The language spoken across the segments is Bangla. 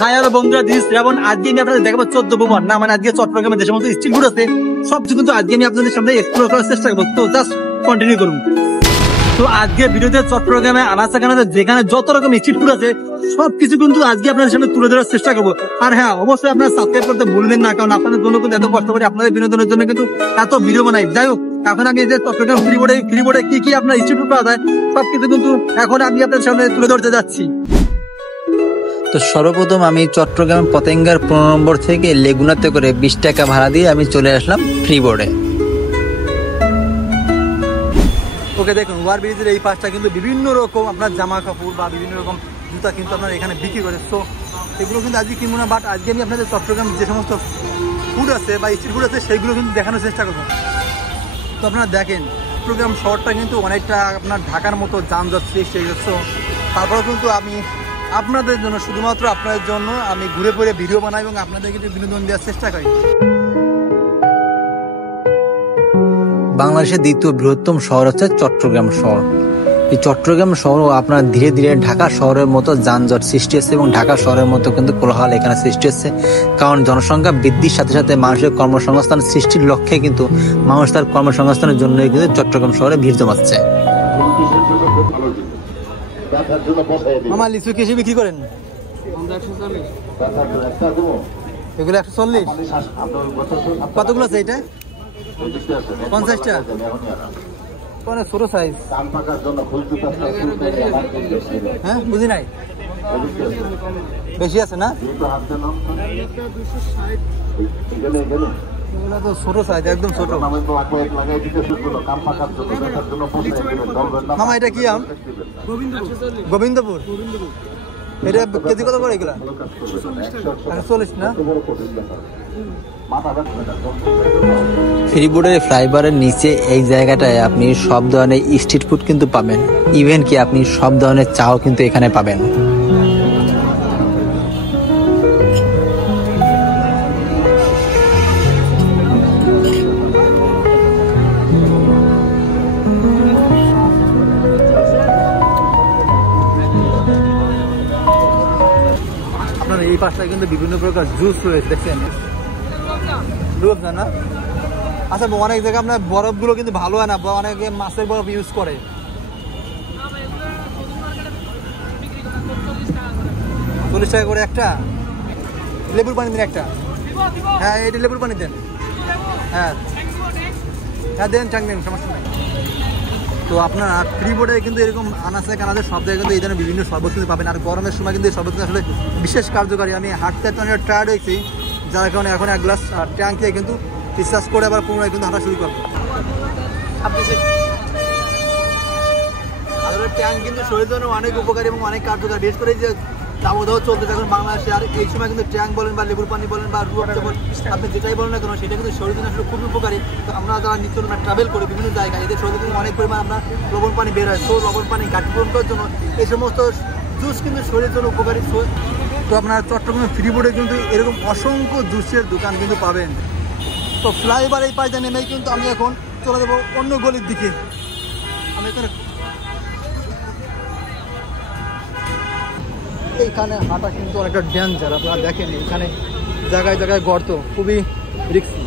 হাই হ্যালো বন্ধুরা, দিস শ্রাবণ। আজকে আমি আপনাদের দেখাবো 14 ভুবন না, মানে আজকে চট্টগ্রামে যে সমস্ত স্ট্রিট ফুড আছে সবকিছু কিন্তু আজকে আমি আপনাদের সামনে এক্সপ্লোর করার চেষ্টা করবো। তো জাস্ট কন্টিনিউ করুন। তো আজকে ভিডিওতে চট্টগ্রামে আনাচে কানাচে যেখানে যত রকম স্ট্রিট ফুড আছে সবকিছু কিন্তু আজকে আপনাদের সামনে তুলে ধরার চেষ্টা করবো। আর হ্যাঁ, অবশ্যই আপনারা সাবস্ক্রাইব করতে ভুলবেন না, কারণ আপনাদের জন্য কিন্তু এত কষ্ট করে আপনাদের বিনোদনের জন্য কিন্তু এত ভিডিও বানাই। যাই হোক, এখন আমি যে চট্টগ্রাম ফ্রি বোর্ডে কি কি আপনার স্ট্রিট ফুড পাওয়া যায় সবকিছু কিন্তু এখন আমি আপনাদের সামনে তুলে ধরতে যাচ্ছি। তো সর্বপ্রথম আমি চট্টগ্রাম পতেঙ্গার 15 নম্বর থেকে লেগুনাতে করে 20 টাকা ভাড়া দিয়ে আমি চলে আসলাম ফ্রি বোর্ডে। ওকে, দেখুন ওভার ব্রিজের এই পাশটা কিন্তু বিভিন্ন রকম আপনার জামা কাপড় বা বিভিন্ন রকম জুতা কিন্তু আপনার এখানে বিক্রি করে। তো এগুলো কিন্তু আজকে কিনবো না, বাট আজকে আমি আপনাদের চট্টগ্রাম যে সমস্ত ফুড আছে বা স্ট্রিট ফুড আছে সেইগুলো কিন্তু দেখানোর চেষ্টা করবো। তো আপনারা দেখেন চট্টগ্রাম শহরটা কিন্তু অনেকটা আপনার ঢাকার মতো যানজট সৃষ্টি হয়ে যাচ্ছে। তারপরেও কিন্তু আমি আপনাদের জন্য, শুধুমাত্র আপনাদের জন্য আমি ঘুরে ঘুরে ভিডিও বানাই এবং আপনাদের কিন্তু বিনোদন দেওয়ার চেষ্টা করি। বাংলাদেশের দ্বিতীয় বৃহত্তম শহর হচ্ছে চট্টগ্রাম শহর। এই চট্টগ্রাম শহরও আপনার ধীরে ধীরে ঢাকা শহরের মতো যানজট সৃষ্টি হচ্ছে এবং ঢাকা শহরের মতো কিন্তু কোলাহল এখানে সৃষ্টি হচ্ছে। কারণ জনসংখ্যা বৃদ্ধির সাথে সাথে মানুষের কর্মসংস্থান সৃষ্টির লক্ষ্যে কিন্তু মানুষ তার কর্মসংস্থানের জন্য কিন্তু চট্টগ্রাম শহরে ভিড় জমাচ্ছে। মামা লিচু কেজি বিক্রি করেন? এগুলো 140। কতগুলো আছে এটা? 50টা। অনেক ছোট সাইজ। হ্যাঁ, বুঝি নাই। বেশি আছে না? এগুলো তো ছোট সাইজ, একদম ছোট। মামা এটা কি আম? গোবিন্দপুর। এটা কেজি কত করে এগুলা? 140 না? ফ্রি বোর্ডের ফ্লাইওভারের নিচে এই জায়গাটায় আপনি সব ধরনের স্ট্রিট ফুড কিন্তু পাবেন, ইভেন কি আপনি সব ধরনের চাও কিন্তু এখানে পাবেন। আপনার এই পাশটায় কিন্তু বিভিন্ন প্রকার জুস রয়েছে, দেখছেন? রূপসা না? আচ্ছা, অনেক জায়গায় আপনার বরফগুলো কিন্তু ভালো হয় না, অনেকে মাছের বরফ ইউজ করে। 40 টাকা করে একটা। লেবুর পানি দিন একটা। হ্যাঁ, এটা লেবুর পানি দেন। হ্যাঁ হ্যাঁ, দেন, চাং দেন, সমস্যা নেই। তো আপনার ফ্রি বোর্ডে কিন্তু এরকম আনাচে কানাচে সব জায়গায় কিন্তু এই ধরনের বিভিন্ন শরবত কিন্তু পাবেন। আর গরমের সময় কিন্তু এই শরবত আসলে বিশেষ কার্যকারী। আমি হাঁটতে অনেক টায়ার্ড হয়েছি, যার কারণে এখন এক গ্লাস ট্যাঙ্ক থেকে কিন্তু রিচার্জ করে আবার পুনরায় কিন্তু হাঁটা শুরু করবো। আসলে ট্যাঙ্ক কিন্তু শরীরের জন্য অনেক উপকারী এবং অনেক কার্যকারী। বিশেষ করে যে দাবদাহ চলতেছে এখন বাংলাদেশে, আর এই সময় কিন্তু ট্যাঙ্ক বলেন বা লেবুর পানি বলেন বা রূপসা বলেন, আপনি যেটাই বলেন না কেন সেটা কিন্তু শরীরের জন্য আসলে খুব উপকারী। তো আমরা যারা নিত্য ট্রাভেল করি বিভিন্ন জায়গায়, এদের শরীরে কিন্তু অনেক পরিমাণ আমরা লবণ পানি বের হয়। তো লবণ পানি ঘাটতি পূরণ করার জন্য এই সমস্ত জুস কিন্তু শরীরের জন্য উপকারী। তো আপনার চট্টগ্রামের ফ্রি বোর্ডে কিন্তু এরকম অসংখ্য জুসের দোকান কিন্তু পাবেন। তো ফ্লাইওভার এই পাশে নেমেই কিন্তু আমি এখন চলে যাবো অন্য গলির দিকে। আমি এখানে এইখানে হাঁটা কিন্তু অনেকটা ডেঞ্জার। আপনারা দেখেন এখানে জায়গায় জায়গায় গর্ত, খুবই রিস্কি।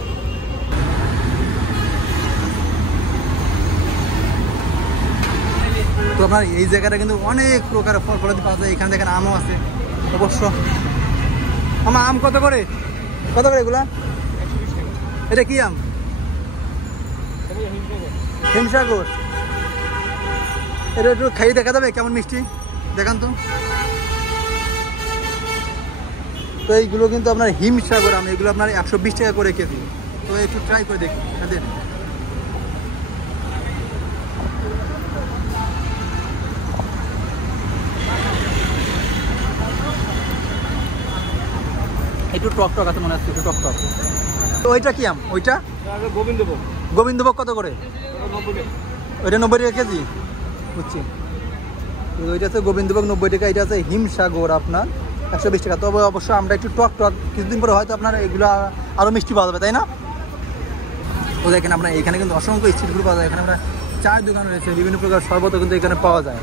তো আপনার এই জায়গাটা কিন্তু অনেক প্রকারের ফল ফলাদি পাওয়া যায়। এখানে দেখেন আমও আছে অবশ্য। আমার আম কত করে এগুলা? এটা কি আম? হিমসাগর। এটা একটু খাইয়ে দেখা যাবে কেমন মিষ্টি? দেখান তো। তো এইগুলো কিন্তু আপনার হিমসাগর আম, এগুলো আপনার 120 টাকা করে কেজি। তো একটু ট্রাই করে দেখুন। একটু টক টক আছে মনে হচ্ছে, একটু টক টক। তো ওইটা কি আম? ওইটা গোবিন্দভোগ কত করে? ওইটা 90 টাকা কেজি, বুঝছি। ওইটা আছে গোবিন্দভোগ 90 টাকা, এটা আছে হিমসাগর আপনার 120 টাকা। তবে অবশ্যই আমরা একটু টক টক, কিছুদিন পরে হয়তো আপনার এগুলো আরও মিষ্টি পাওয়া যাবে, তাই না? তো দেখেন আপনার এখানে কিন্তু অসংখ্য স্ট্রিট ফুড পাওয়া যায়। এখানে আমরা চায়ের দোকান রয়েছে, বিভিন্ন প্রকার শরবতও কিন্তু এখানে পাওয়া যায়।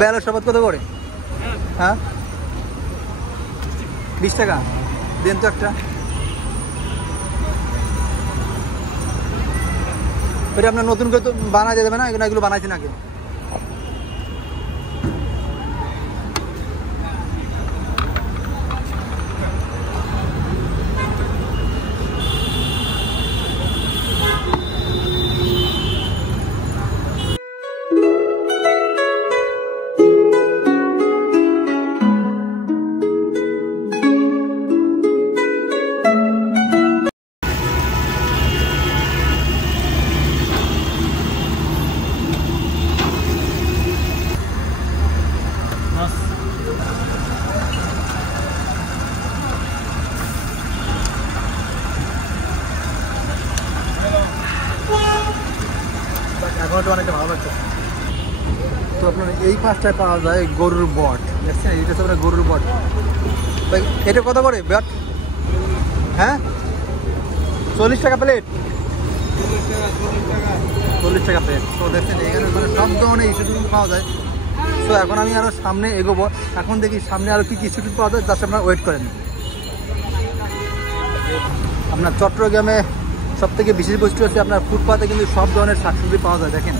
বেলার শরবত কত করে? হ্যাঁ, 20 টাকা দেন তো একটা। ওইটা আপনার নতুন করে তো বানা যাবে না, এগুলো বানাইছেন আগে। এখন অনেকটা ভালো লাগছে। তো আপনার এই পাশটায় পাওয়া যায় গরুর বট, দেখছেন এটা হচ্ছে আপনার গরুর বট। এটা কত করে বট? হ্যাঁ 40 টাকা প্লেট, 40 টাকা প্লেট। তো দেখছেন এখানে মানে সব ধরনের স্টুডেন্ট পাওয়া যায়। তো এখন আমি আরও সামনে এগোবো, এখন দেখি সামনে আরও কী কী স্টুডেন্ট পাওয়া যায়, যাতে আপনারা ওয়েট করেন। আপনার চট্টগ্রামে সবথেকে বিশেষ বস্তু হচ্ছে আপনার ফুটপাতে কিন্তু সব ধরনের শাকসবজি পাওয়া যায়। দেখেন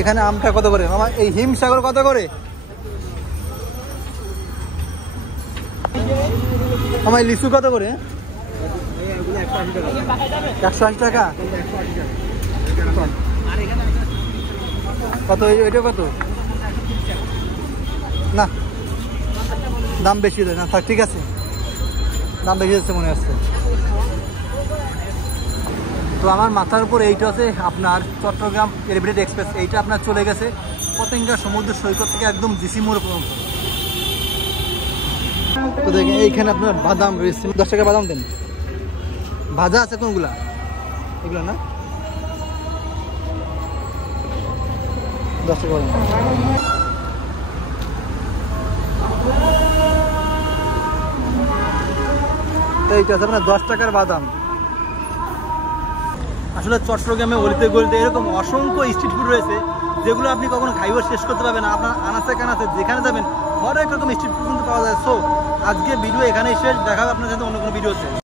এখানে আমটা কত করে, আমার এই হিমসাগর কত করে, আমার লিচু কত করে? 180 টাকা। কত এটা কত? না দাম বেশি দেয় না, থাক ঠিক আছে, দাম বেশি যাচ্ছে মনে হচ্ছে। তো আমার মাথার উপর এইটা আছে আপনার চট্টগ্রাম এলিভেটেড এক্সপ্রেস, এইটা আপনার চলে গেছে পতেঙ্গা সমুদ্র সৈকত থেকে একদম জিসি মোড় পর্যন্ত। তো দেখেন এইখানে আপনার বাদাম রয়েছে, 10 টাকা বাদাম দেন। ভাজা আছে কোনগুলা? এগুলো না, 10 টাকা বাদাম। তো এইটা আছে আপনার 10 টাকার বাদাম। আসলে চট্টগ্রামে অলিতে গলিতে এরকম অসংখ্য স্ট্রিট ফুড রয়েছে যেগুলো আপনি কখনো খাইও শেষ করতে পারবেন না। আপনার আনাচে কানাচে যেখানে যাবেন হরেক রকম স্ট্রিট ফুড কিন্তু পাওয়া যায়। সো আজকে ভিডিও এখানেই শেষ, দেখা হবে আপনার সাথে অন্য কোনো ভিডিওতে।